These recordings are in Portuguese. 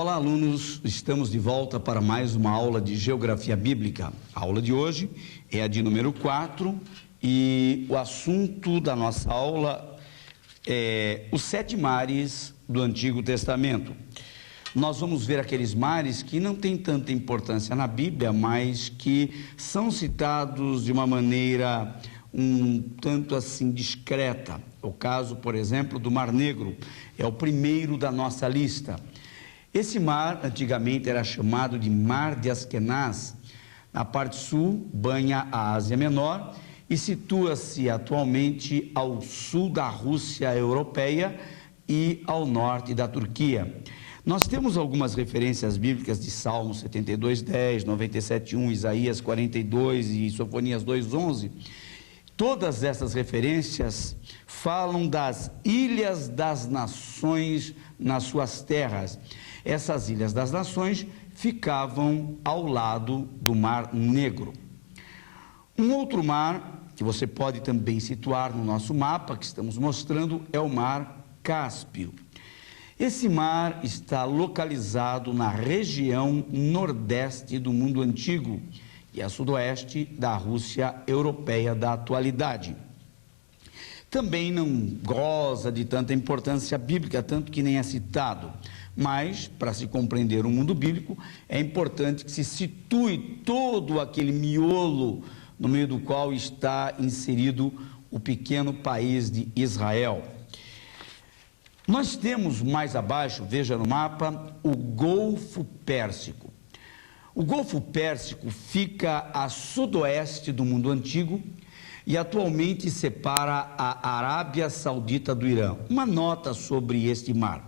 Olá, alunos! Estamos de volta para mais uma aula de Geografia Bíblica. A aula de hoje é a de número 4 e o assunto da nossa aula é os 7 mares do Antigo Testamento. Nós vamos ver aqueles mares que não têm tanta importância na Bíblia, mas que são citados de uma maneira um tanto assim discreta. O caso, por exemplo, do Mar Negro, é o primeiro da nossa lista. Esse mar, antigamente, era chamado de Mar de Askenaz. Na parte sul, banha a Ásia Menor e situa-se atualmente ao sul da Rússia europeia e ao norte da Turquia. Nós temos algumas referências bíblicas de Salmo 72:10, 97:1, Isaías 42 e Sofonias 2:11. Todas essas referências falam das ilhas das nações nas suas terras. Essas ilhas das nações ficavam ao lado do Mar Negro. Um outro mar que você pode também situar no nosso mapa que estamos mostrando é o Mar Cáspio. Esse mar está localizado na região nordeste do mundo antigo e a sudoeste da Rússia europeia da atualidade. Também não goza de tanta importância bíblica, tanto que nem é citado. Mas, para se compreender o mundo bíblico, é importante que se situe todo aquele miolo no meio do qual está inserido o pequeno país de Israel. Nós temos mais abaixo, veja no mapa, o Golfo Pérsico. O Golfo Pérsico fica a sudoeste do mundo antigo e atualmente separa a Arábia Saudita do Irã. Uma nota sobre este mar.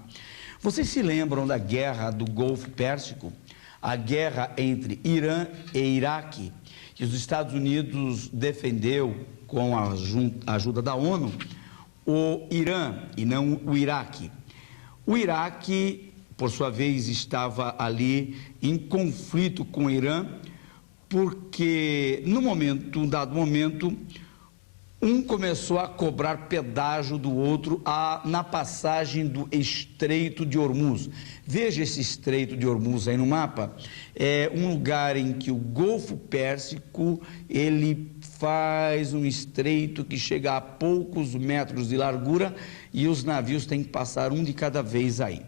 Vocês se lembram da guerra do Golfo Pérsico? A guerra entre Irã e Iraque, que os Estados Unidos defendeu com a ajuda da ONU, o Irã e não o Iraque. O Iraque, por sua vez, estava ali em conflito com o Irã, porque num dado momento, um começou a cobrar pedágio do outro na passagem do Estreito de Hormuz. Veja esse Estreito de Hormuz aí no mapa. É um lugar em que o Golfo Pérsico, ele faz um estreito que chega a poucos metros de largura e os navios têm que passar um de cada vez aí.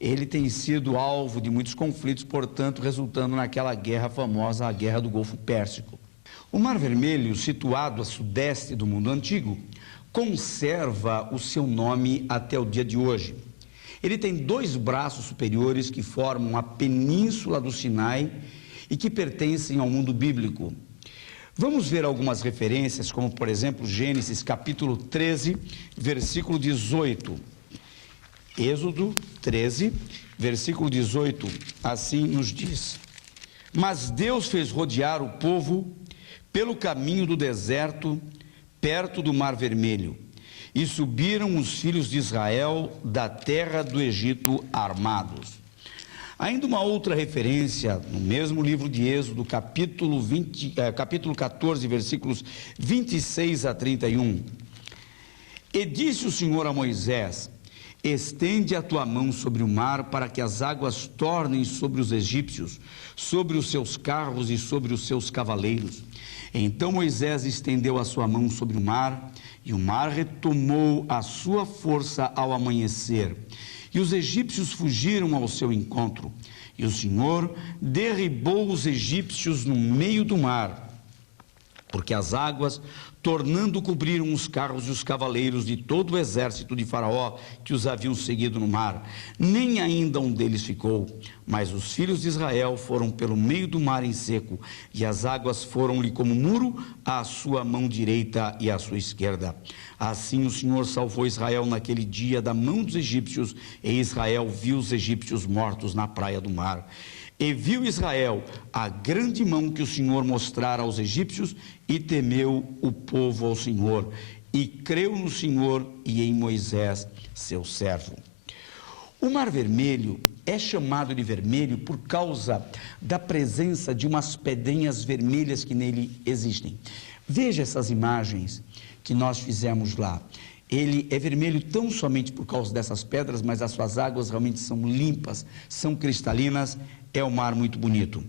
Ele tem sido alvo de muitos conflitos, portanto, resultando naquela guerra famosa, a Guerra do Golfo Pérsico. O Mar Vermelho, situado a sudeste do mundo antigo, conserva o seu nome até o dia de hoje. Ele tem 2 braços superiores que formam a Península do Sinai e que pertencem ao mundo bíblico. Vamos ver algumas referências, como por exemplo Gênesis capítulo 13, versículo 18. Êxodo 13, versículo 18, assim nos diz: Mas Deus fez rodear o povo pelo caminho do deserto, perto do Mar Vermelho, e subiram os filhos de Israel da terra do Egito armados. Ainda uma outra referência, no mesmo livro de Êxodo, capítulo 14, versículos 26 a 31. E disse o Senhor a Moisés: Estende a tua mão sobre o mar, para que as águas tornem sobre os egípcios, sobre os seus carros e sobre os seus cavaleiros. Então Moisés estendeu a sua mão sobre o mar, e o mar retomou a sua força ao amanhecer. E os egípcios fugiram ao seu encontro, e o Senhor derribou os egípcios no meio do mar, porque as águas, tornando cobriram os carros e os cavaleiros de todo o exército de Faraó que os haviam seguido no mar. Nem ainda um deles ficou, mas os filhos de Israel foram pelo meio do mar em seco, e as águas foram-lhe como muro à sua mão direita e à sua esquerda. Assim o Senhor salvou Israel naquele dia da mão dos egípcios, e Israel viu os egípcios mortos na praia do mar. E viu Israel a grande mão que o Senhor mostrara aos egípcios, e temeu o povo ao Senhor, e creu no Senhor e em Moisés, seu servo. O Mar Vermelho é chamado de vermelho por causa da presença de umas pedrinhas vermelhas que nele existem. Veja essas imagens que nós fizemos lá. Ele é vermelho tão somente por causa dessas pedras, mas as suas águas realmente são limpas, são cristalinas, é um mar muito bonito.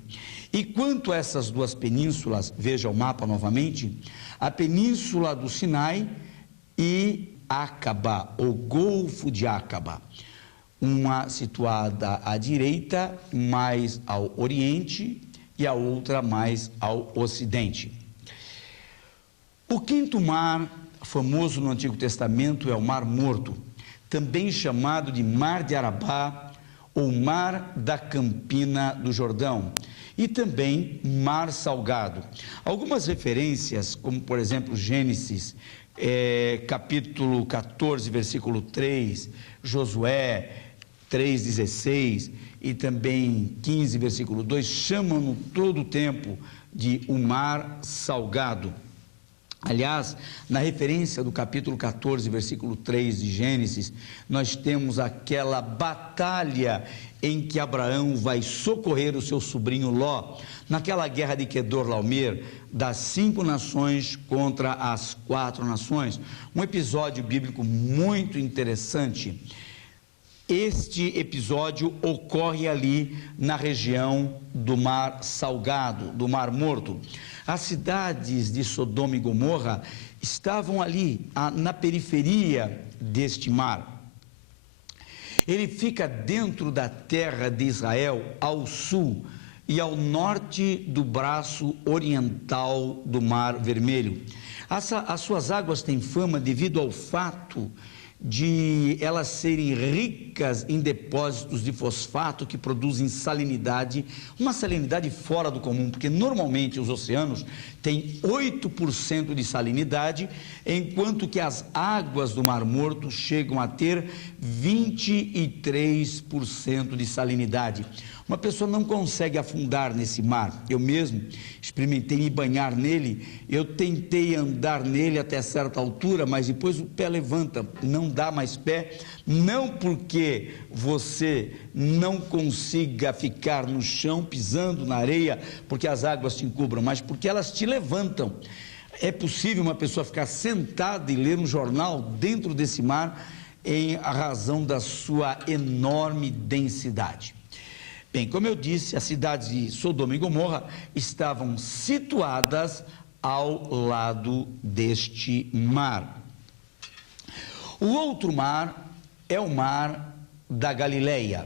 E quanto a essas duas penínsulas, veja o mapa novamente, a península do Sinai e Acaba, ou Golfo de Acaba, uma situada à direita, mais ao oriente, e a outra mais ao ocidente. O quinto mar, famoso no Antigo Testamento, é o Mar Morto, também chamado de Mar de Arabá, ou Mar da Campina do Jordão, e também Mar Salgado. Algumas referências, como por exemplo Gênesis, capítulo 14, versículo 3, Josué 3,16 e também 15, versículo 2, chamam todo o tempo de o Mar Salgado. Aliás, na referência do capítulo 14, versículo 3 de Gênesis, nós temos aquela batalha em que Abraão vai socorrer o seu sobrinho Ló, naquela guerra de Quedorlaomer, das 5 nações contra as 4 nações. Um episódio bíblico muito interessante. Este episódio ocorre ali na região do Mar Salgado, do Mar Morto. As cidades de Sodoma e Gomorra estavam ali, na periferia deste mar. Ele fica dentro da terra de Israel, ao sul e ao norte do braço oriental do Mar Vermelho. As suas águas têm fama devido ao fato de elas serem ricas em depósitos de fosfato que produzem salinidade, uma salinidade fora do comum, porque normalmente os oceanos têm 8% de salinidade, enquanto que as águas do Mar Morto chegam a ter 23% de salinidade. Uma pessoa não consegue afundar nesse mar. Eu mesmo experimentei me banhar nele, eu tentei andar nele até certa altura, mas depois o pé levanta, não dá mais pé, não porque você não consiga ficar no chão, pisando na areia, porque as águas te encubram, mas porque elas te levantam. É possível uma pessoa ficar sentada e ler um jornal dentro desse mar em razão da sua enorme densidade. Bem, como eu disse, as cidades de Sodoma e Gomorra estavam situadas ao lado deste mar. O outro mar é o Mar da Galileia.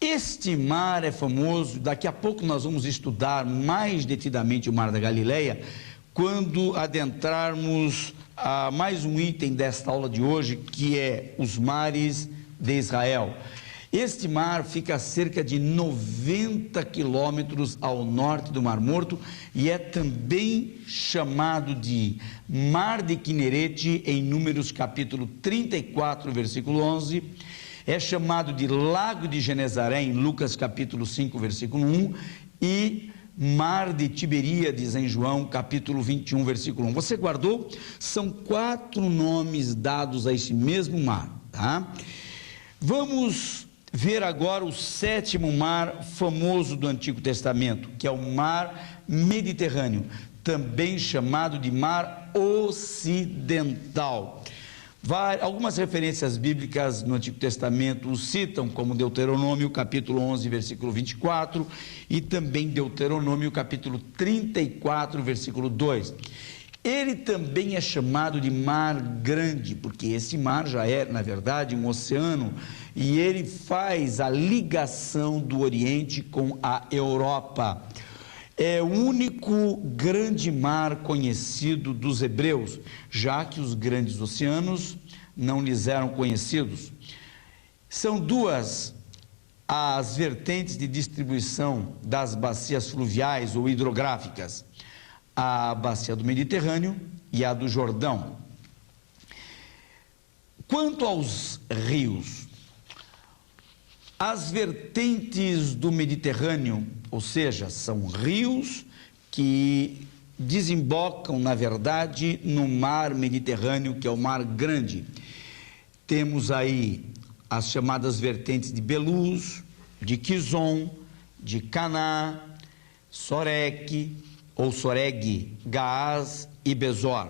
Este mar é famoso, daqui a pouco nós vamos estudar mais detidamente o Mar da Galileia, quando adentrarmos a mais um item desta aula de hoje, que é os mares de Israel. Este mar fica a cerca de 90 quilômetros ao norte do Mar Morto e é também chamado de Mar de Quinerete em Números capítulo 34, versículo 11, é chamado de Lago de Genezaré em Lucas capítulo 5, versículo 1 e Mar de Tiberíades em João capítulo 21, versículo 1. Você guardou? São 4 nomes dados a esse mesmo mar, tá? Vamos ver agora o 7º mar famoso do Antigo Testamento, que é o Mar Mediterrâneo, também chamado de Mar Ocidental. Algumas referências bíblicas no Antigo Testamento o citam, como Deuteronômio capítulo 11, versículo 24, e também Deuteronômio capítulo 34, versículo 2. Ele também é chamado de Mar Grande, porque esse mar já é, na verdade, um oceano, e ele faz a ligação do Oriente com a Europa. É o único grande mar conhecido dos hebreus, já que os grandes oceanos não lhes eram conhecidos. São 2 as vertentes de distribuição das bacias fluviais ou hidrográficas, a bacia do Mediterrâneo e a do Jordão. Quanto aos rios, as vertentes do Mediterrâneo, ou seja, são rios que desembocam, na verdade, no mar Mediterrâneo, que é o Mar Grande. Temos aí as chamadas vertentes de Belus, de Quizon, de Caná, Sorek, ou Soreg, Gaaz e Besor.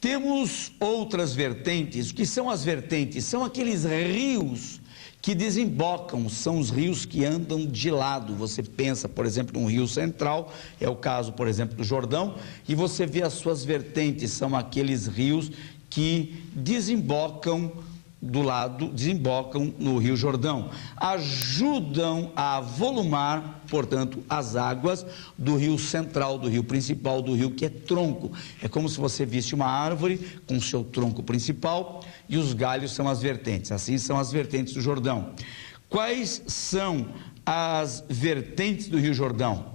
Temos outras vertentes. O que são as vertentes? São aqueles rios que desembocam, são os rios que andam de lado. Você pensa, por exemplo, num rio central, é o caso, por exemplo, do Jordão, e você vê as suas vertentes, são aqueles rios que desembocam do lado, desembocam no Rio Jordão, ajudam a avolumar, portanto, as águas do rio central, do rio principal, do rio que é tronco. É como se você visse uma árvore com seu tronco principal e os galhos são as vertentes. Assim são as vertentes do Jordão. Quais são as vertentes do Rio Jordão?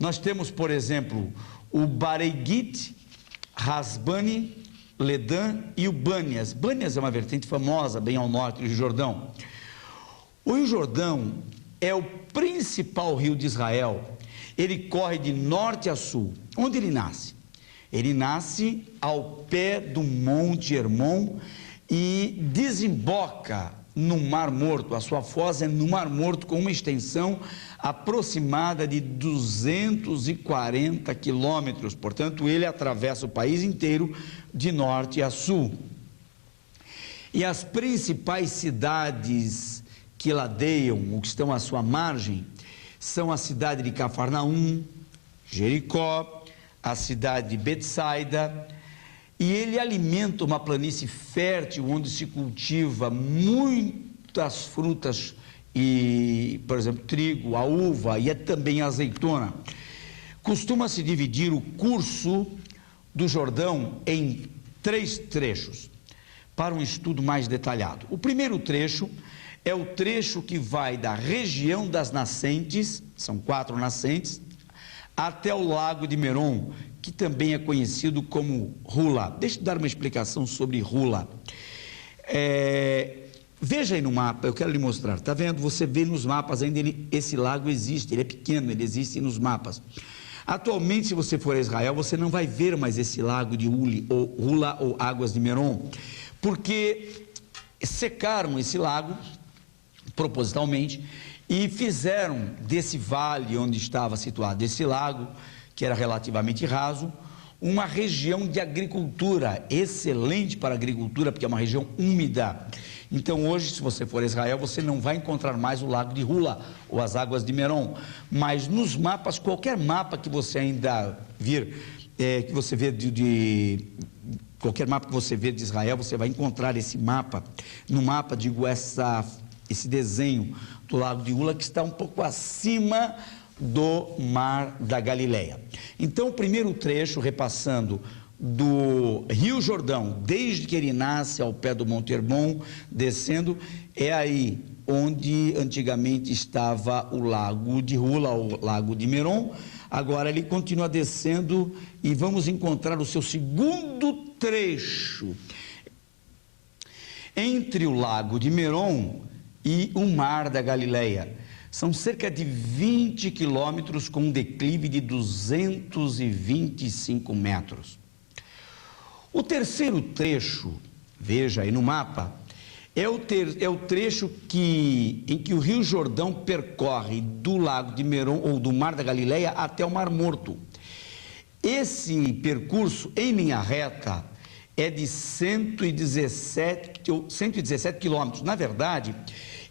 Nós temos, por exemplo, o Bareguit, Rasbani, Ledã e o Bânias. Bânias é uma vertente famosa, bem ao norte do Rio Jordão. O Rio Jordão é o principal rio de Israel. Ele corre de norte a sul. Onde ele nasce? Ele nasce ao pé do Monte Hermon e desemboca no Mar Morto. A sua foz é no Mar Morto, com uma extensão aproximada de 240 quilômetros. Portanto, ele atravessa o país inteiro de norte a sul. E as principais cidades que ladeiam, ou que estão à sua margem, são a cidade de Cafarnaum, Jericó, a cidade de Betsaida, e ele alimenta uma planície fértil onde se cultiva muitas frutas e, por exemplo, trigo, a uva e também a azeitona. Costuma-se dividir o curso do Jordão em 3 trechos, para um estudo mais detalhado. O primeiro trecho é o trecho que vai da região das nascentes, são 4 nascentes, até o lago de Merom, que também é conhecido como Hula. Deixa eu dar uma explicação sobre Hula. Veja aí no mapa, eu quero lhe mostrar, está vendo? Você vê nos mapas ainda, esse lago existe, ele é pequeno, ele existe nos mapas. Atualmente, se você for a Israel, você não vai ver mais esse lago de Hula ou Águas de Merom, porque secaram esse lago, propositalmente, e fizeram desse vale onde estava situado esse lago, que era relativamente raso, uma região de agricultura, excelente para a agricultura, porque é uma região úmida. Então hoje, se você for a Israel, você não vai encontrar mais o lago de Hula ou as águas de Merom, mas nos mapas, qualquer mapa que você ainda vir, que você vê qualquer mapa que você vê de Israel, você vai encontrar esse mapa. No mapa, digo, esse desenho do lago de Hula, que está um pouco acima do Mar da Galileia. Então, o primeiro trecho, repassando do Rio Jordão, desde que ele nasce ao pé do Monte Hermon, descendo, é aí onde antigamente estava o lago de Hula, o lago de Merom. Agora ele continua descendo e vamos encontrar o seu segundo trecho entre o lago de Merom e o Mar da Galileia. São cerca de 20 quilômetros com um declive de 225 metros. O terceiro trecho, veja aí no mapa, é o trecho em que o Rio Jordão percorre do lago de Merom ou do Mar da Galileia até o Mar Morto. Esse percurso em linha reta é de 117 quilômetros. Na verdade,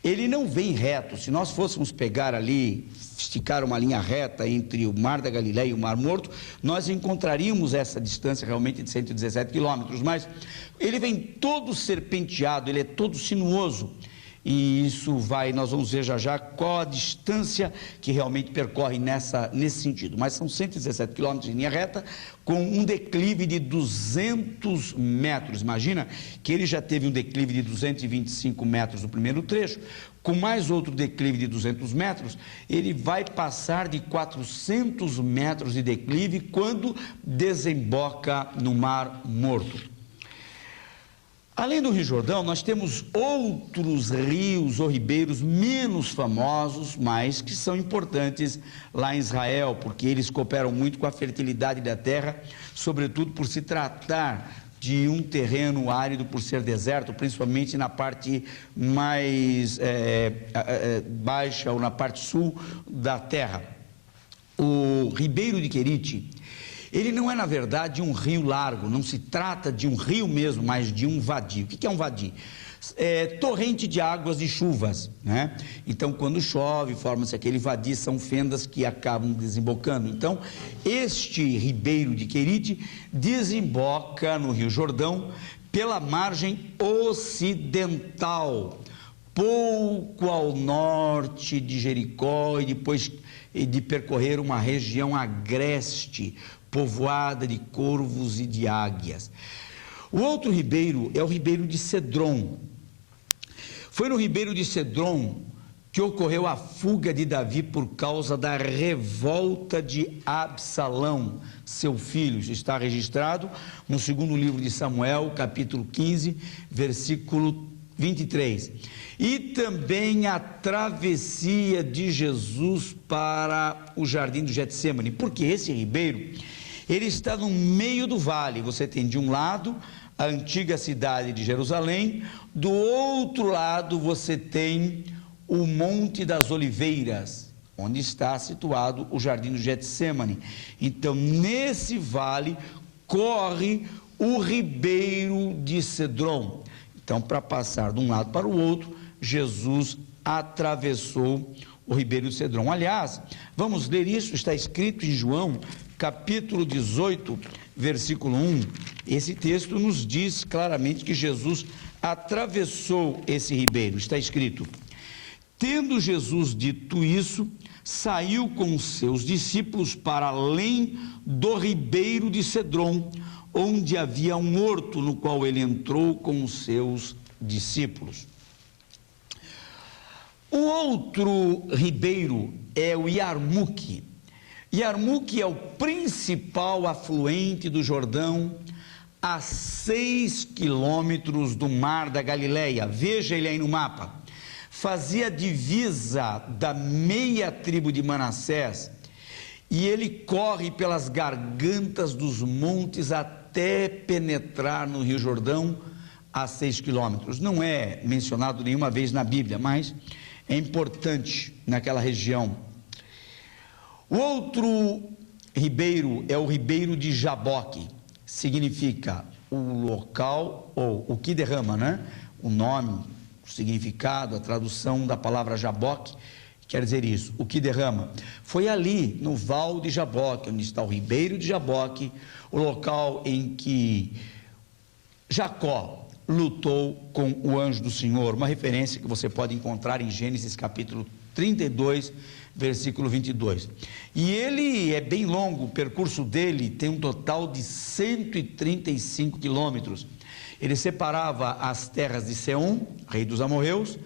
ele não vem reto. Se nós fôssemos pegar ali, esticar uma linha reta entre o Mar da Galileia e o Mar Morto, nós encontraríamos essa distância realmente de 117 quilômetros, mas ele vem todo serpenteado, ele é todo sinuoso, e nós vamos ver já qual a distância que realmente percorre nesse sentido, mas são 117 quilômetros em linha reta, com um declive de 200 metros, imagina que ele já teve um declive de 225 metros no primeiro trecho, com mais outro declive de 200 metros, ele vai passar de 400 metros de declive quando desemboca no Mar Morto. Além do Rio Jordão, nós temos outros rios ou ribeiros menos famosos, mas que são importantes lá em Israel, porque eles cooperam muito com a fertilidade da terra, sobretudo por se tratar de um terreno árido, por ser deserto, principalmente na parte mais baixa ou na parte sul da terra. O Ribeiro de Querite, Ele não é, na verdade, um rio largo, não se trata de um rio mesmo, mas de um vadio. O que é um vadio? Torrente de águas de chuvas, né? Então, quando chove, forma-se aquele vadio, são fendas que acabam desembocando. Então, este ribeiro de Querite desemboca no Rio Jordão pela margem ocidental, pouco ao norte de Jericó, e depois de percorrer uma região agreste, povoada de corvos e de águias. O outro ribeiro é o ribeiro de Cedron. Foi no ribeiro de Cedron que ocorreu a fuga de Davi por causa da revolta de Absalão, seu filho. Isso está registrado no segundo livro de Samuel, capítulo 15, versículo 23. E também a travessia de Jesus para o jardim do Getsêmani, porque esse ribeiro, ele está no meio do vale. Você tem de um lado a antiga cidade de Jerusalém, do outro lado você tem o Monte das Oliveiras, onde está situado o jardim do Getsêmani. Então, nesse vale corre o ribeiro de Cedron. Então, para passar de um lado para o outro, Jesus atravessou o ribeiro de Cedron. Aliás, vamos ler isso, está escrito em João, capítulo 18, versículo 1. Esse texto nos diz claramente que Jesus atravessou esse ribeiro. Está escrito: tendo Jesus dito isso, saiu com os seus discípulos para além do ribeiro de Cedron, onde havia um horto, no qual ele entrou com os seus discípulos. O outro ribeiro é o Yarmuque. Yarmuque é o principal afluente do Jordão, a 6 quilômetros do Mar da Galileia. Veja ele aí no mapa. Fazia divisa da meia tribo de Manassés, e ele corre pelas gargantas dos montes até penetrar no Rio Jordão a 6 quilômetros. Não é mencionado nenhuma vez na Bíblia, mas é importante naquela região. O outro ribeiro é o ribeiro de Jaboque. Significa o local, ou o que derrama, né? O nome, o significado, a tradução da palavra Jaboque quer dizer isso, o que derrama. Foi ali, no Val de Jaboque, onde está o ribeiro de Jaboque, o local em que Jacó lutou com o anjo do Senhor, uma referência que você pode encontrar em Gênesis capítulo 32, versículo 22. E ele é bem longo, o percurso dele tem um total de 135 quilômetros. Ele separava as terras de Seom, rei dos amorreus,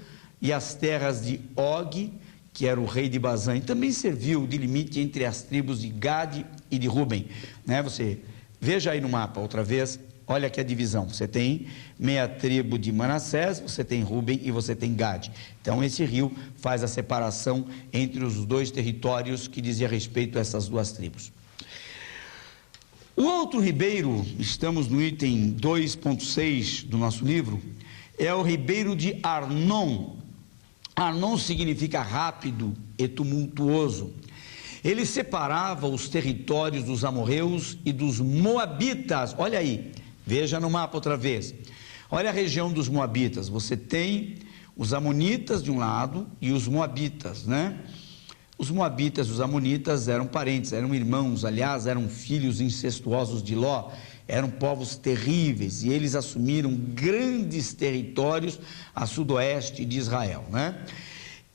e as terras de Og, que era o rei de Bazã, e também serviu de limite entre as tribos de Gade e de Ruben, né? Você veja aí no mapa outra vez, olha aqui a divisão, você tem meia tribo de Manassés, você tem Ruben e você tem Gade. Então esse rio faz a separação entre os dois territórios que dizia respeito a essas duas tribos. O outro ribeiro, estamos no item 2.6 do nosso livro, é o ribeiro de Arnon. Arnon significa rápido e tumultuoso. Ele separava os territórios dos amorreus e dos moabitas. Olha aí, veja no mapa outra vez. Olha a região dos moabitas. Você tem os amonitas de um lado e os moabitas, né? Os moabitas e os amonitas eram parentes, eram irmãos, aliás, eram filhos incestuosos de Ló, eram povos terríveis, e eles assumiram grandes territórios a sudoeste de Israel, né?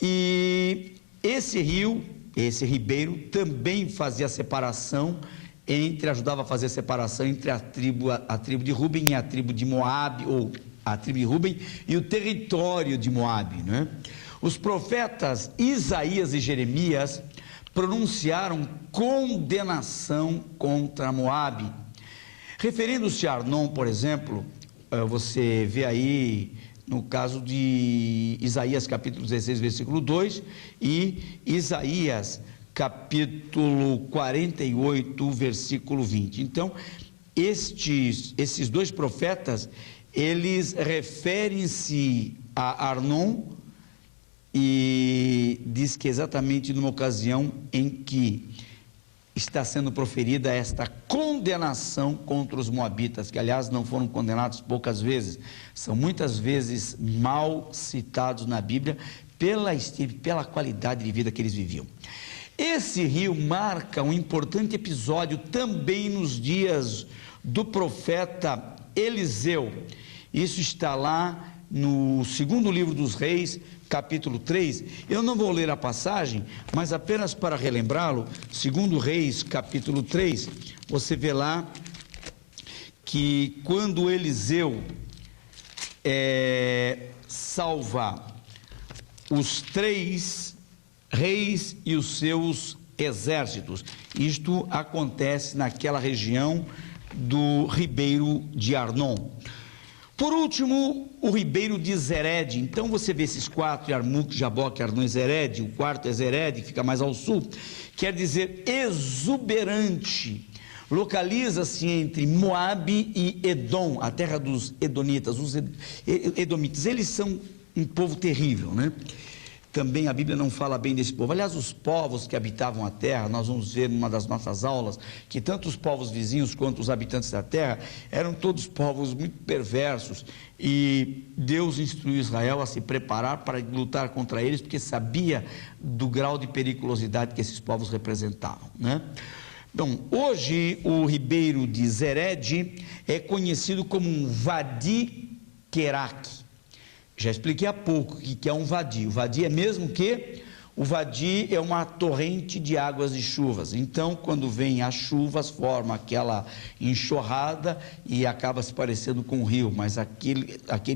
E esse ribeiro também fazia separação ajudava a fazer a separação entre a tribo de Ruben e a tribo de Moabe, ou a tribo de Ruben e o território de Moabe, né? Os profetas Isaías e Jeremias pronunciaram condenação contra Moabe. Referindo-se a Arnon, por exemplo, você vê aí no caso de Isaías capítulo 16, versículo 2, e Isaías capítulo 48, versículo 20. Então, esses dois profetas, eles referem-se a Arnon, e diz que exatamente numa ocasião em que está sendo proferida esta condenação contra os moabitas, que aliás não foram condenados poucas vezes, são muitas vezes mal citados na Bíblia pela qualidade de vida que eles viviam. Esse rio marca um importante episódio também nos dias do profeta Eliseu. Isso está lá no segundo livro dos Reis, capítulo 3, eu não vou ler a passagem, mas apenas para relembrá-lo, segundo Reis, capítulo 3, você vê lá que quando Eliseu salva os 3 reis e os seus exércitos, isto acontece naquela região do ribeiro de Arnon. Por último, o ribeiro de Zered. Então você vê esses 4, Yarmuk, Jaboque, Arnon e Zered, o quarto é Zered, que fica mais ao sul, quer dizer exuberante. Localiza-se entre Moabe e Edom, a terra dos Edonitas, os Edomitas. Eles são um povo terrível, né? Também a Bíblia não fala bem desse povo. Aliás, os povos que habitavam a terra, nós vamos ver numa das nossas aulas, que tanto os povos vizinhos quanto os habitantes da terra, eram todos povos muito perversos, e Deus instruiu Israel a se preparar para lutar contra eles, porque sabia do grau de periculosidade que esses povos representavam, né? Bom, hoje o ribeiro de Zered é conhecido como um Vadi Kerak. Já expliquei há pouco o que é um vadi. O vadi é mesmo que? O vadi é uma torrente de águas de chuvas. Então, quando vem as chuvas, forma aquela enxurrada e acaba se parecendo com o rio. Mas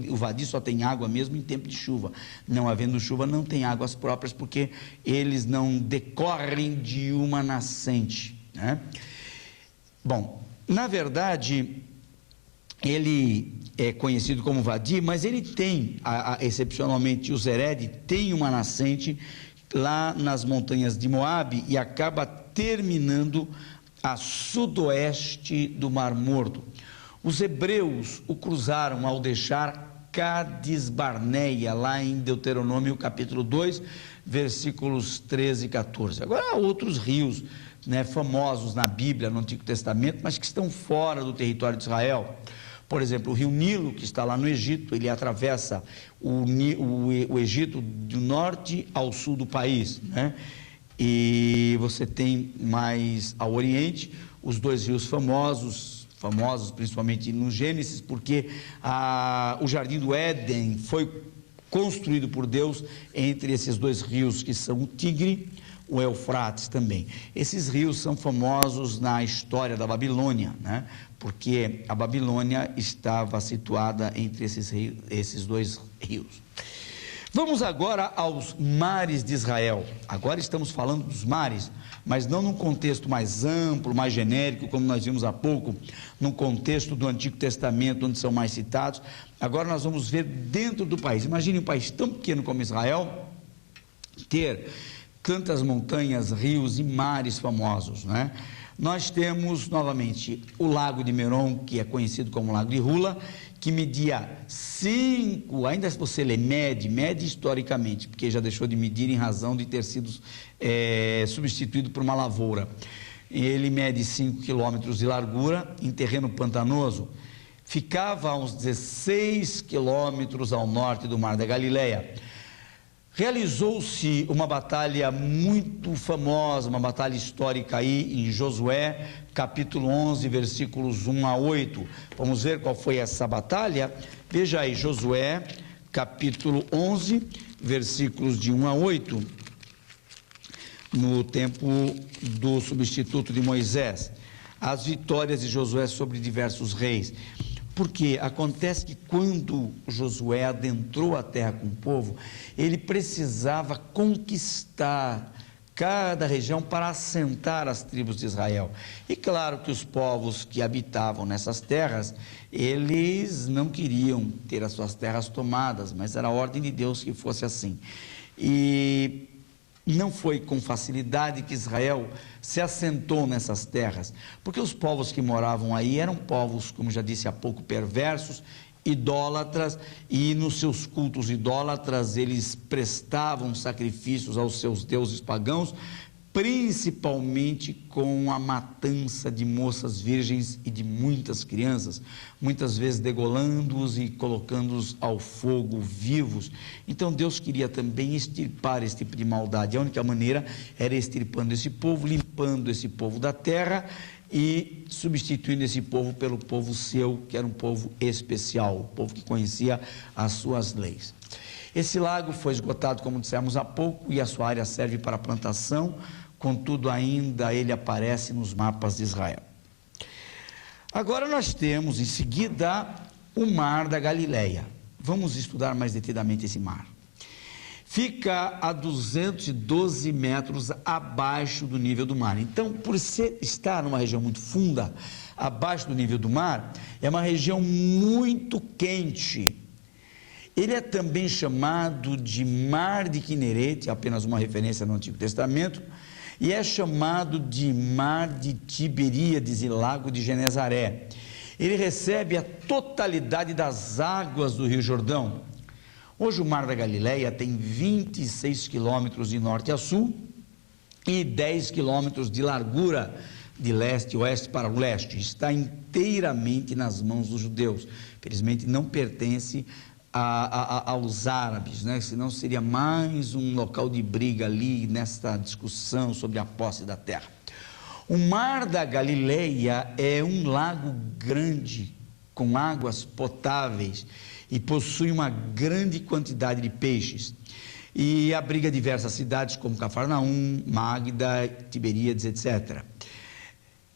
o vadi só tem água mesmo em tempo de chuva. Não havendo chuva, não tem águas próprias, porque eles não decorrem de uma nascente, né? Bom, na verdade, ele é conhecido como Vadi, mas ele tem, excepcionalmente o Zered, tem uma nascente lá nas montanhas de Moabe e acaba terminando a sudoeste do Mar Morto. Os hebreus o cruzaram ao deixar Cades Barneia, lá em Deuteronômio capítulo 2, versículos 13 e 14. Agora há outros rios, né, famosos na Bíblia, no Antigo Testamento, mas que estão fora do território de Israel. Por exemplo, o rio Nilo, que está lá no Egito, ele atravessa o Egito do norte ao sul do país, né? E você tem mais ao oriente os 2 rios famosos principalmente no Gênesis, porque o Jardim do Éden foi construído por Deus entre esses 2 rios, que são o Tigre, o Eufrates também. Esses rios são famosos na história da Babilônia, né? Porque a Babilônia estava situada entre esses 2 rios. Vamos agora aos mares de Israel. Agora estamos falando dos mares, mas não num contexto mais amplo, mais genérico, como nós vimos há pouco, num contexto do Antigo Testamento, onde são mais citados. Agora nós vamos ver dentro do país. Imagine um país tão pequeno como Israel ter tantas montanhas, rios e mares famosos, né? Nós temos, novamente, o Lago de Merom, que é conhecido como Lago de Hula, que media 5, ainda se você lê, mede historicamente, porque já deixou de medir em razão de ter sido substituído por uma lavoura. Ele mede 5 quilômetros de largura, em terreno pantanoso. Ficava a uns 16 quilômetros ao norte do Mar da Galileia. Realizou-se uma batalha muito famosa, uma batalha histórica aí em Josué, capítulo 11, versículos 1 a 8. Vamos ver qual foi essa batalha? Veja aí, Josué, capítulo 11, versículos de 1 a 8, no tempo do substituto de Moisés. As vitórias de Josué sobre diversos reis. Porque acontece que quando Josué adentrou a terra com o povo, ele precisava conquistar cada região para assentar as tribos de Israel. E claro que os povos que habitavam nessas terras, eles não queriam ter as suas terras tomadas, mas era a ordem de Deus que fosse assim. E não foi com facilidade que Israel se assentou nessas terras, porque os povos que moravam aí eram povos, como já disse há pouco, perversos, idólatras, e nos seus cultos idólatras eles prestavam sacrifícios aos seus deuses pagãos principalmente com a matança de moças virgens e de muitas crianças, muitas vezes degolando-os e colocando-os ao fogo vivos. Então Deus queria também extirpar esse tipo de maldade. A única maneira era extirpando esse povo, limpando esse povo da terra e substituindo esse povo pelo povo seu, que era um povo especial, o povo que conhecia as suas leis. Esse lago foi esgotado, como dissemos há pouco, e a sua área serve para plantação, contudo ainda ele aparece nos mapas de Israel. Agora nós temos em seguida o Mar da Galileia. Vamos estudar mais detidamente esse mar. Fica a 212 metros abaixo do nível do mar. Então, por estar numa região muito funda, abaixo do nível do mar, é uma região muito quente. Ele é também chamado de Mar de Quinerete, apenas uma referência no Antigo Testamento, e é chamado de Mar de Tiberíades e Lago de Genezaré. Ele recebe a totalidade das águas do Rio Jordão. Hoje o Mar da Galileia tem 26 quilômetros de norte a sul e 10 quilômetros de largura de leste a oeste para o leste. Está inteiramente nas mãos dos judeus. Infelizmente não pertence aos árabes, né? Senão seria mais um local de briga ali nesta discussão sobre a posse da terra. O Mar da Galileia é um lago grande, com águas potáveis, e possui uma grande quantidade de peixes, e abriga diversas cidades como Cafarnaum, Magda, Tiberíades, etc.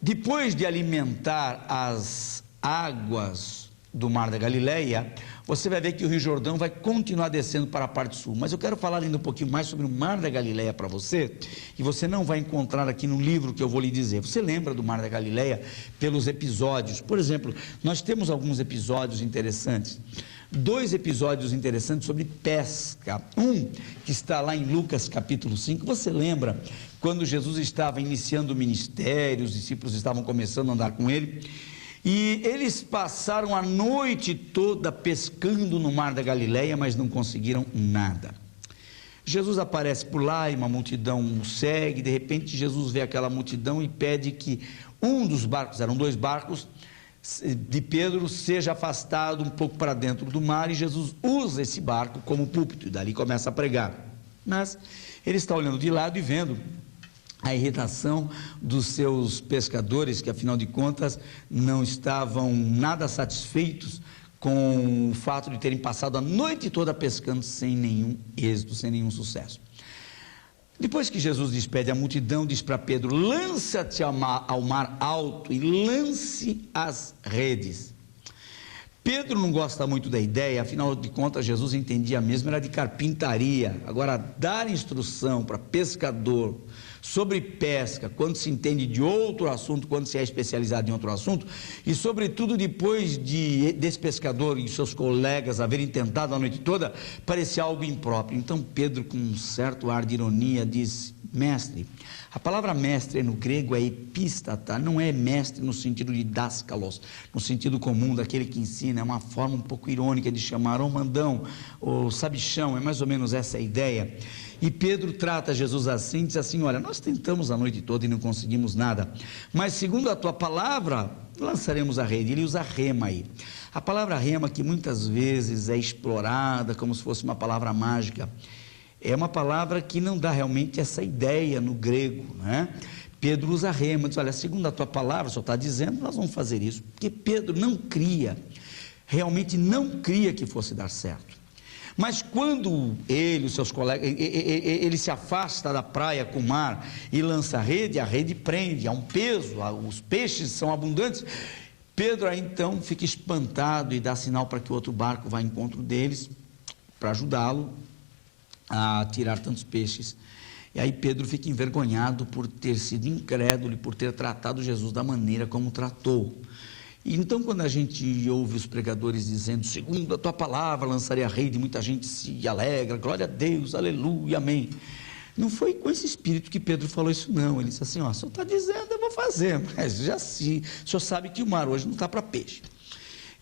Depois de alimentar as águas do Mar da Galileia, você vai ver que o Rio Jordão vai continuar descendo para a parte sul. Mas eu quero falar ainda um pouquinho mais sobre o Mar da Galileia para você, e você não vai encontrar aqui no livro que eu vou lhe dizer. Você lembra do Mar da Galileia pelos episódios? Por exemplo, nós temos alguns episódios interessantes. 2 episódios interessantes sobre pesca. Um que está lá em Lucas capítulo 5. Você lembra quando Jesus estava iniciando o ministério, os discípulos estavam começando a andar com ele? E eles passaram a noite toda pescando no Mar da Galileia, mas não conseguiram nada. Jesus aparece por lá e uma multidão o segue. De repente Jesus vê aquela multidão e pede que um dos barcos, eram 2 barcos, de Pedro, seja afastado um pouco para dentro do mar, e Jesus usa esse barco como púlpito, e dali começa a pregar. Mas ele está olhando de lado e vendo a irritação dos seus pescadores, que afinal de contas não estavam nada satisfeitos com o fato de terem passado a noite toda pescando sem nenhum êxito, sem nenhum sucesso. Depois que Jesus despede a multidão, diz para Pedro: lança-te ao mar alto e lance as redes. Pedro não gosta muito da ideia, afinal de contas Jesus entendia mesmo, era de carpintaria. Agora, dar instrução para pescador sobre pesca, quando se entende de outro assunto, quando se é especializado em outro assunto, e sobretudo depois desse pescador e seus colegas haverem tentado a noite toda, parecia algo impróprio. Então Pedro, com um certo ar de ironia, diz: mestre. A palavra mestre no grego é epístata, não é mestre no sentido de dáskalos, no sentido comum daquele que ensina. É uma forma um pouco irônica de chamar, ou mandão, ou sabichão, é mais ou menos essa a ideia. E Pedro trata Jesus assim, diz assim: olha, nós tentamos a noite toda e não conseguimos nada, mas segundo a tua palavra, lançaremos a rede. Ele usa rema aí. A palavra rema, que muitas vezes é explorada como se fosse uma palavra mágica, é uma palavra que não dá realmente essa ideia no grego, né? Pedro usa rema, diz: olha, segundo a tua palavra, o Senhor está dizendo, nós vamos fazer isso. Porque Pedro não cria, realmente não cria que fosse dar certo. Mas quando ele, os seus colegas, ele se afasta da praia com o mar e lança a rede prende, há um peso, os peixes são abundantes. Pedro aí então fica espantado e dá sinal para que o outro barco vá ao encontro deles, para ajudá-lo a tirar tantos peixes. E aí Pedro fica envergonhado por ter sido incrédulo e por ter tratado Jesus da maneira como tratou. E então, quando a gente ouve os pregadores dizendo: segundo a tua palavra lançarei a rede, muita gente se alegra, glória a Deus, aleluia, amém. Não foi com esse espírito que Pedro falou isso, não. Ele disse assim: ó, o senhor está dizendo, eu vou fazer, mas já sim, o senhor sabe que o mar hoje não está para peixe.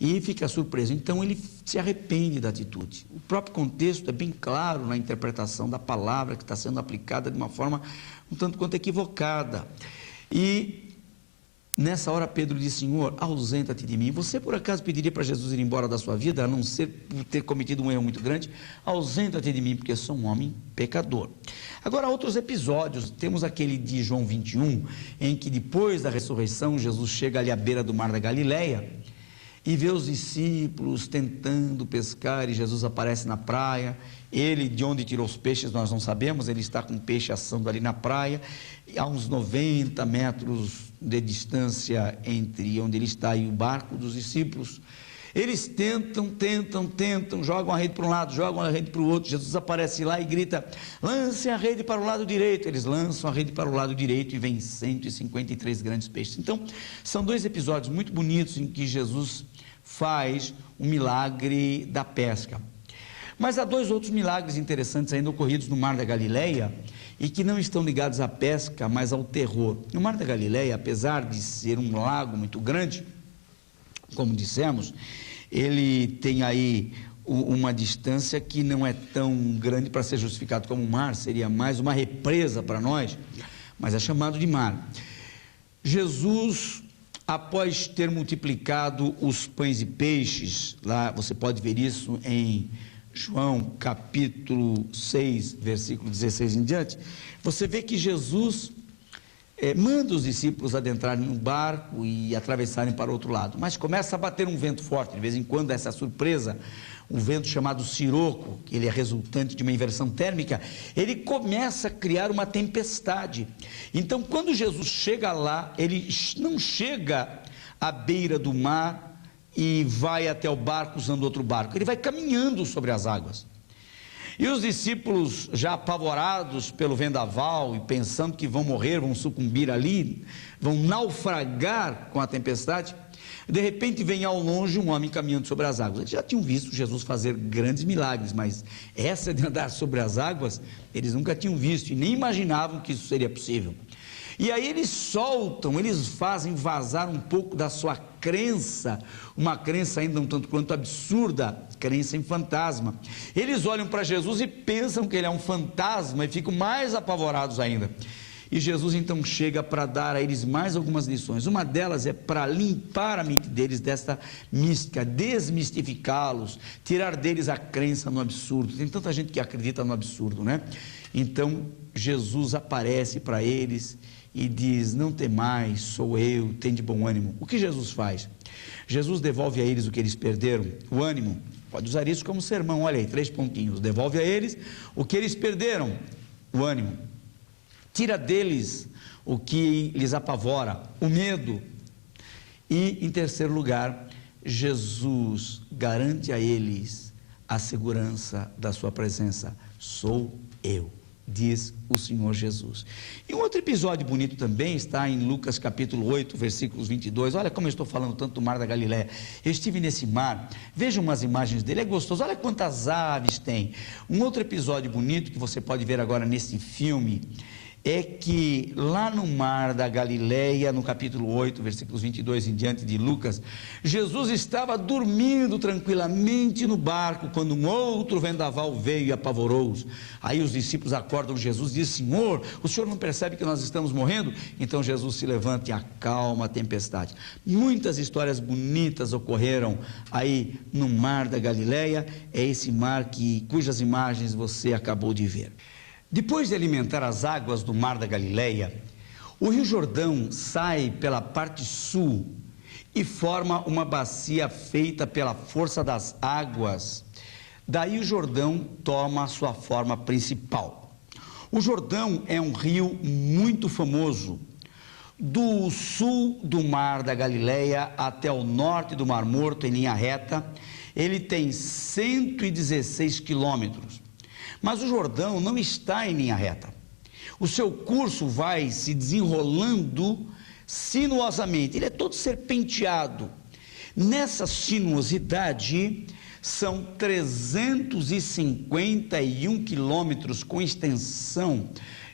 e fica surpreso. Então ele se arrepende da atitude. O próprio contexto é bem claro na interpretação da palavra que está sendo aplicada de uma forma um tanto quanto equivocada. E nessa hora Pedro diz: Senhor, ausenta-te de mim. Você por acaso pediria para Jesus ir embora da sua vida, a não ser por ter cometido um erro muito grande? Ausenta-te de mim, porque sou um homem pecador. Agora, outros episódios, temos aquele de João 21, em que depois da ressurreição, Jesus chega ali à beira do mar da Galileia e vê os discípulos tentando pescar, e Jesus aparece na praia. Ele, de onde tirou os peixes, nós não sabemos, ele está com um peixe assando ali na praia, a uns 90 metros de distância entre onde ele está e o barco dos discípulos. Eles tentam, jogam a rede para um lado, jogam a rede para o outro. Jesus aparece lá e grita: lancem a rede para o lado direito. Eles lançam a rede para o lado direito e vem 153 grandes peixes. Então, são dois episódios muito bonitos em que Jesus faz o milagre da pesca. Mas há dois outros milagres interessantes ainda ocorridos no Mar da Galileia e que não estão ligados à pesca, mas ao terror. No Mar da Galileia, apesar de ser um lago muito grande, como dissemos, ele tem aí uma distância que não é tão grande para ser justificado como um mar, seria mais uma represa para nós, mas é chamado de mar. Jesus, após ter multiplicado os pães e peixes, lá você pode ver isso em João capítulo 6, versículo 16 em diante, você vê que Jesus manda os discípulos adentrarem no barco e atravessarem para o outro lado, mas começa a bater um vento forte, de vez em quando essa surpresa, um vento chamado siroco, que ele é resultante de uma inversão térmica, ele começa a criar uma tempestade. Então quando Jesus chega lá, ele não chega à beira do mar e vai até o barco usando outro barco, ele vai caminhando sobre as águas. E os discípulos, já apavorados pelo vendaval e pensando que vão morrer, vão sucumbir ali, vão naufragar com a tempestade, de repente vem ao longe um homem caminhando sobre as águas. Eles já tinham visto Jesus fazer grandes milagres, mas essa de andar sobre as águas, eles nunca tinham visto e nem imaginavam que isso seria possível. E aí eles fazem vazar um pouco da sua crença, uma crença ainda um tanto quanto absurda, crença em fantasma. Eles olham para Jesus e pensam que ele é um fantasma e ficam mais apavorados ainda. E Jesus então chega para dar a eles mais algumas lições. Uma delas é para limpar a mente deles desta mística, desmistificá-los, tirar deles a crença no absurdo. Tem tanta gente que acredita no absurdo, né? Então Jesus aparece para eles e diz: não temais, sou eu, tem de bom ânimo. O que Jesus faz? Jesus devolve a eles o que eles perderam, o ânimo. Pode usar isso como sermão, olha aí, 3 pontinhos. Devolve a eles o que eles perderam, o ânimo. Tira deles o que lhes apavora, o medo. E, em terceiro lugar, Jesus garante a eles a segurança da sua presença. Sou eu, diz o Senhor Jesus. E um outro episódio bonito também está em Lucas capítulo 8, versículos 22. Olha como eu estou falando tanto do Mar da Galileia. Eu estive nesse mar, vejam umas imagens dele, é gostoso, olha quantas aves tem. Um outro episódio bonito que você pode ver agora nesse filme é que lá no Mar da Galileia, no capítulo 8, versículos 22 em diante de Lucas, Jesus estava dormindo tranquilamente no barco, quando um outro vendaval veio e apavorou-os. Aí os discípulos acordam Jesus e dizem: Senhor, o Senhor não percebe que nós estamos morrendo? Então Jesus se levanta e acalma a tempestade. Muitas histórias bonitas ocorreram aí no Mar da Galileia, é esse mar cujas imagens você acabou de ver. Depois de alimentar as águas do Mar da Galileia, o Rio Jordão sai pela parte sul e forma uma bacia feita pela força das águas. Daí o Jordão toma a sua forma principal. O Jordão é um rio muito famoso. Do sul do Mar da Galileia até o norte do Mar Morto, em linha reta, ele tem 116 quilômetros. Mas o Jordão não está em linha reta. O seu curso vai se desenrolando sinuosamente, ele é todo serpenteado. Nessa sinuosidade são 351 quilômetros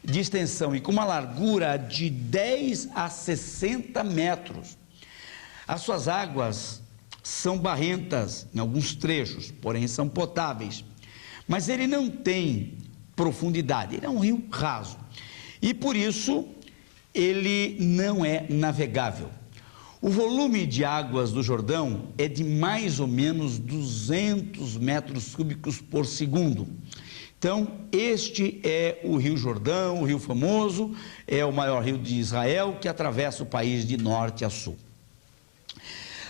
de extensão e com uma largura de 10 a 60 metros. As suas águas são barrentas em alguns trechos, porém são potáveis. Mas ele não tem profundidade, ele é um rio raso. E por isso ele não é navegável. O volume de águas do Jordão é de mais ou menos 200 metros cúbicos por segundo. Então, este é o Rio Jordão, o rio famoso, é o maior rio de Israel, que atravessa o país de norte a sul.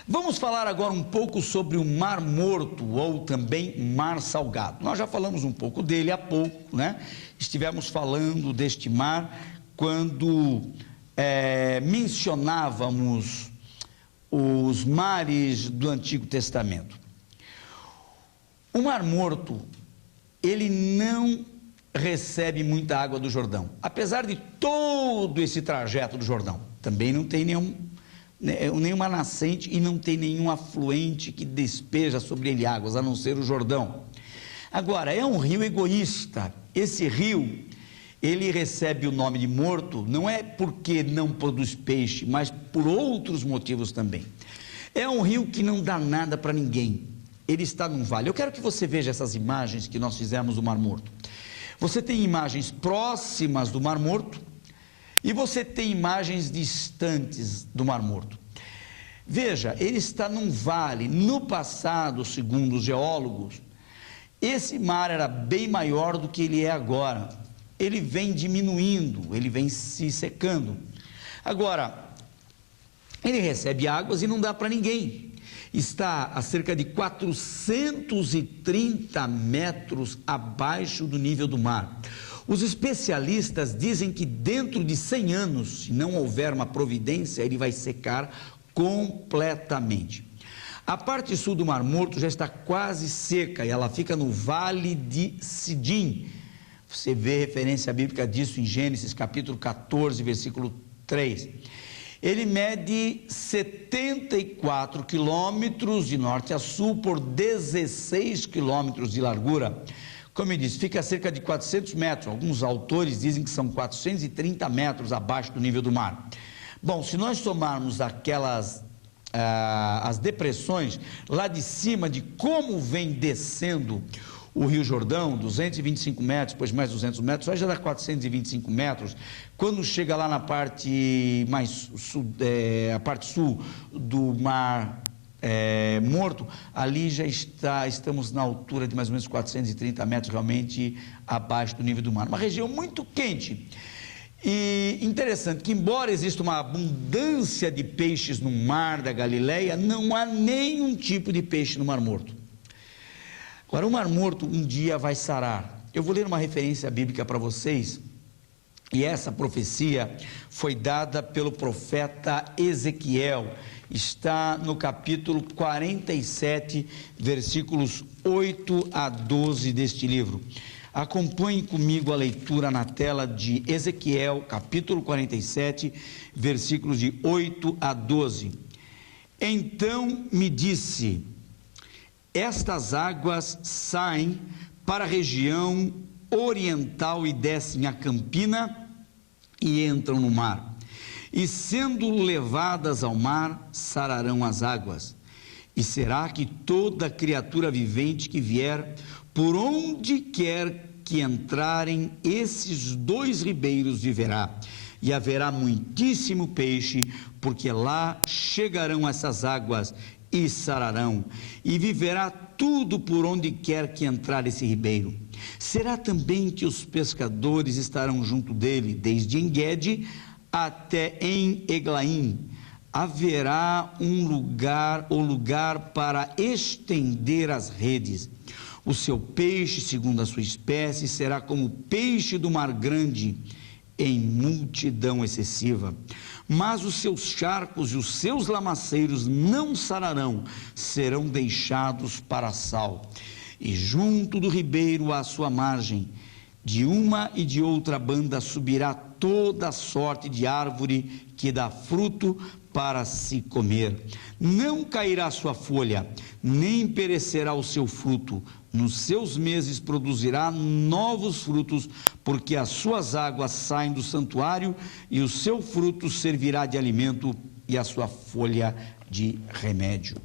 Vamos falar agora um pouco sobre o Mar Morto, ou também Mar Salgado. Nós já falamos um pouco dele há pouco, né? Estivemos falando deste mar quando mencionávamos os mares do Antigo Testamento. O Mar Morto, ele não recebe muita água do Jordão, apesar de todo esse trajeto do Jordão. Também não tem nenhuma nascente e não tem nenhum afluente que despeja sobre ele águas, a não ser o Jordão. Agora, é um rio egoísta. Esse rio, ele recebe o nome de morto, não é porque não produz peixe, mas por outros motivos também. É um rio que não dá nada para ninguém. Ele está num vale. Eu quero que você veja essas imagens que nós fizemos do Mar Morto. Você tem imagens próximas do Mar Morto e você tem imagens distantes do Mar Morto. Veja, ele está num vale. No passado, segundo os geólogos, esse mar era bem maior do que ele é agora. Ele vem diminuindo, ele vem se secando. Agora, ele recebe águas e não dá para ninguém. Está a cerca de 430 metros abaixo do nível do mar. Os especialistas dizem que dentro de 100 anos, se não houver uma providência, ele vai secar completamente. A parte sul do Mar Morto já está quase seca e ela fica no Vale de Sidim. Você vê referência bíblica disso em Gênesis capítulo 14, versículo 3. Ele mede 74 quilômetros de norte a sul por 16 quilômetros de largura. Como eu disse, fica a cerca de 400 metros. Alguns autores dizem que são 430 metros abaixo do nível do mar. Bom, se nós tomarmos as depressões lá de cima de como vem descendo o Rio Jordão, 225 metros, depois mais 200 metros, vai já dar 425 metros. Quando chega lá na parte mais sul, a parte sul do Mar Morto, ali já estamos na altura de mais ou menos 430 metros, realmente abaixo do nível do mar. Uma região muito quente. E interessante que, embora exista uma abundância de peixes no mar da Galileia, não há nenhum tipo de peixe no Mar Morto. Agora, o Mar Morto um dia vai sarar. Eu vou ler uma referência bíblica para vocês, e essa profecia foi dada pelo profeta Ezequiel. Está no capítulo 47, versículos 8 a 12 deste livro. Acompanhe comigo a leitura na tela de Ezequiel, capítulo 47, versículos de 8 a 12. Então me disse: estas águas saem para a região oriental e descem a Campina e entram no mar. E sendo levadas ao mar, sararão as águas. E será que toda criatura vivente que vier, por onde quer que entrarem esses dois ribeiros, viverá. E haverá muitíssimo peixe, porque lá chegarão essas águas e sararão, e viverá tudo por onde quer que entrar esse ribeiro. Será também que os pescadores estarão junto dele, desde En-Gedi até em Eglaim. Haverá um lugar para estender as redes. O seu peixe, segundo a sua espécie, será como o peixe do mar grande, em multidão excessiva. Mas os seus charcos e os seus lamaceiros não sararão, serão deixados para sal. E junto do ribeiro à sua margem, de uma e de outra banda, subirá toda sorte de árvore que dá fruto para se comer. Não cairá sua folha, nem perecerá o seu fruto. Nos seus meses produzirá novos frutos, porque as suas águas saem do santuário, e o seu fruto servirá de alimento, e a sua folha de remédio.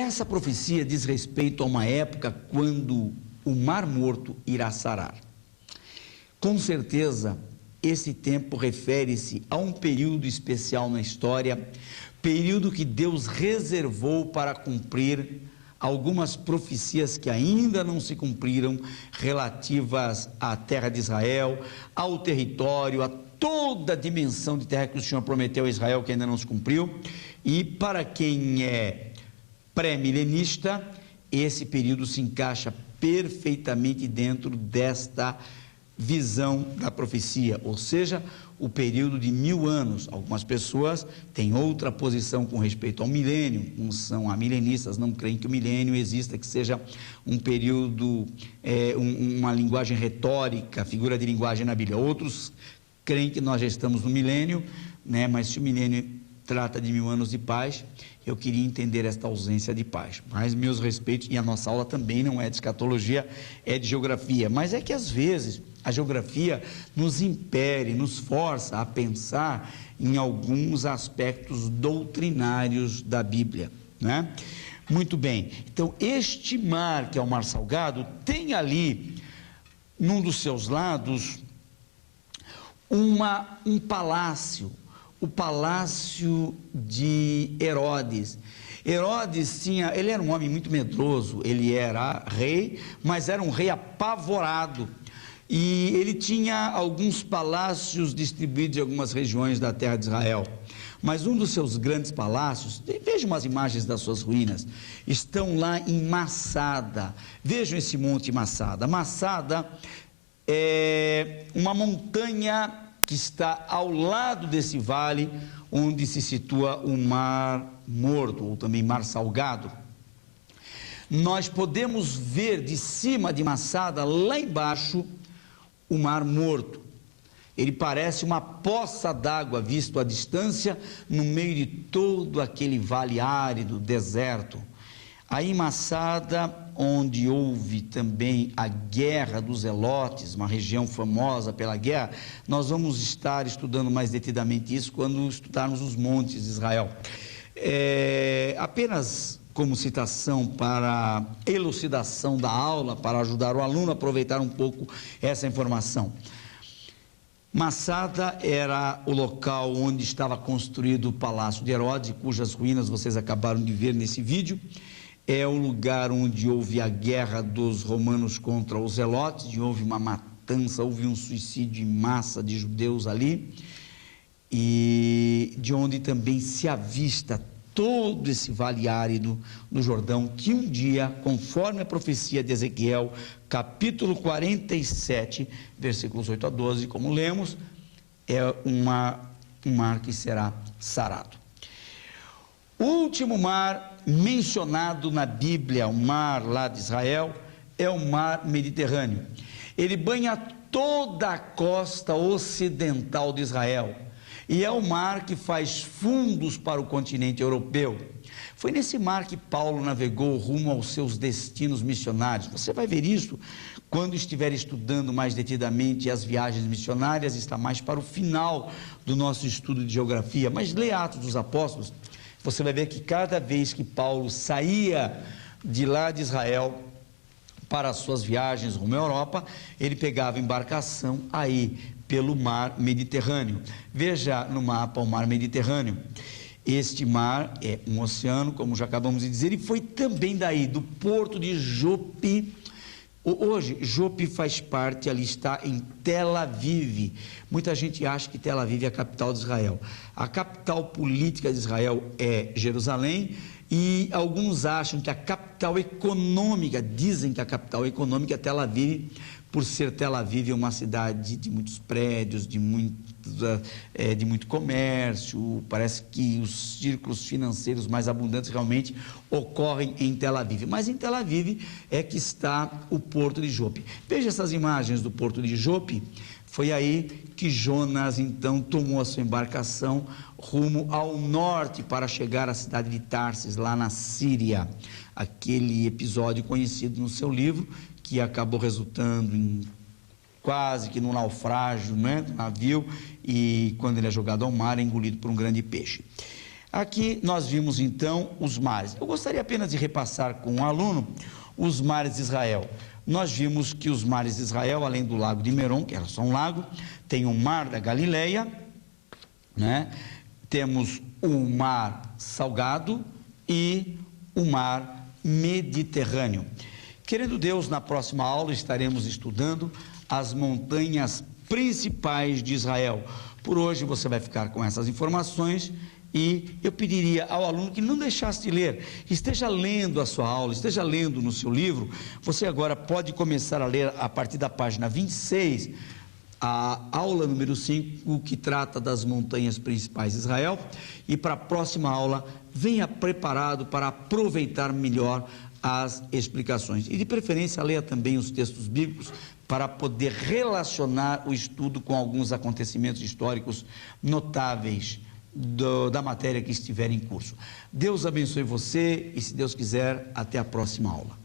Essa profecia diz respeito a uma época quando o Mar Morto irá sarar. Com certeza, esse tempo refere-se a um período especial na história, período que Deus reservou para cumprir algumas profecias que ainda não se cumpriram, relativas à terra de Israel, ao território, a toda a dimensão de terra que o Senhor prometeu a Israel, que ainda não se cumpriu. E para quem é pré-milenista, esse período se encaixa perfeitamente dentro desta visão da profecia, ou seja, o período de 1000 anos. Algumas pessoas têm outra posição com respeito ao milênio, uns são amilenistas, não creem que o milênio exista, que seja um período, uma linguagem retórica, figura de linguagem na Bíblia. Outros creem que nós já estamos no milênio, né? Mas se o milênio trata de 1000 anos de paz, eu queria entender esta ausência de paz. Mas meus respeitos, e a nossa aula também não é de escatologia, é de geografia, mas é que às vezes a geografia nos impele, nos força a pensar em alguns aspectos doutrinários da Bíblia, né? Muito bem, então este mar, que é o Mar Salgado, tem ali, num dos seus lados, um palácio, o palácio de Herodes. Herodes ele era um homem muito medroso, ele era rei, mas era um rei apavorado. E ele tinha alguns palácios distribuídos em algumas regiões da terra de Israel. Mas um dos seus grandes palácios, vejam umas imagens das suas ruínas, estão lá em Massada. Vejam esse monte Massada. Massada é uma montanha que está ao lado desse vale, onde se situa o Mar Morto, ou também Mar Salgado. Nós podemos ver de cima de Massada, lá embaixo, o Mar Morto. Ele parece uma poça d'água visto à distância, no meio de todo aquele vale árido, deserto. Aí em Massada, onde houve também a guerra dos Zelotes, uma região famosa pela guerra, nós vamos estar estudando mais detidamente isso quando estudarmos os montes de Israel. Apenas como citação para elucidação da aula, para ajudar o aluno a aproveitar um pouco essa informação. Massada era o local onde estava construído o Palácio de Herodes, cujas ruínas vocês acabaram de ver nesse vídeo. É o lugar onde houve a guerra dos romanos contra os zelotes, onde houve uma matança, houve um suicídio em massa de judeus ali, e de onde também se avista todo esse vale árido no Jordão, que um dia, conforme a profecia de Ezequiel, capítulo 47, versículos 8 a 12, como lemos, é um mar que será sarado. O último mar mencionado na Bíblia, o mar lá de Israel, é o Mar Mediterrâneo. Ele banha toda a costa ocidental de Israel. E é o mar que faz fundos para o continente europeu. Foi nesse mar que Paulo navegou rumo aos seus destinos missionários. Você vai ver isso quando estiver estudando mais detidamente as viagens missionárias, está mais para o final do nosso estudo de geografia. Mas lê Atos dos Apóstolos, você vai ver que cada vez que Paulo saía de lá de Israel para as suas viagens rumo à Europa, ele pegava embarcação aí pelo mar Mediterrâneo. Veja no mapa o mar Mediterrâneo. Este mar é um oceano, como já acabamos de dizer, e foi também daí, do porto de Jope. Hoje, Jope faz parte, ali está em Tel Aviv. Muita gente acha que Tel Aviv é a capital de Israel. A capital política de Israel é Jerusalém, e alguns acham que a capital econômica, dizem que a capital econômica é Tel Aviv, por ser Tel Aviv uma cidade de muitos prédios, de muito comércio. Parece que os círculos financeiros mais abundantes realmente ocorrem em Tel Aviv. Mas em Tel Aviv é que está o porto de Jope. Veja essas imagens do porto de Jope. Foi aí que Jonas então tomou a sua embarcação rumo ao norte para chegar à cidade de Tarsis, lá na Síria. Aquele episódio conhecido no seu livro, que acabou resultando em quase que num naufrágio, né, do navio, e quando ele é jogado ao mar, é engolido por um grande peixe. Aqui nós vimos então os mares. Eu gostaria apenas de repassar com o aluno os mares de Israel. Nós vimos que os mares de Israel, além do lago de Merom, que era só um lago, tem o mar da Galileia, né? Temos o mar Salgado e o mar Mediterrâneo. Querendo Deus, na próxima aula estaremos estudando as montanhas principais de Israel. Por hoje você vai ficar com essas informações e eu pediria ao aluno que não deixasse de ler, esteja lendo a sua aula, esteja lendo no seu livro. Você agora pode começar a ler a partir da página 26, a aula número 5, que trata das montanhas principais de Israel, e para a próxima aula venha preparado para aproveitar melhor as explicações e de preferência leia também os textos bíblicos para poder relacionar o estudo com alguns acontecimentos históricos notáveis da matéria que estiver em curso. Deus abençoe você e, se Deus quiser, até a próxima aula.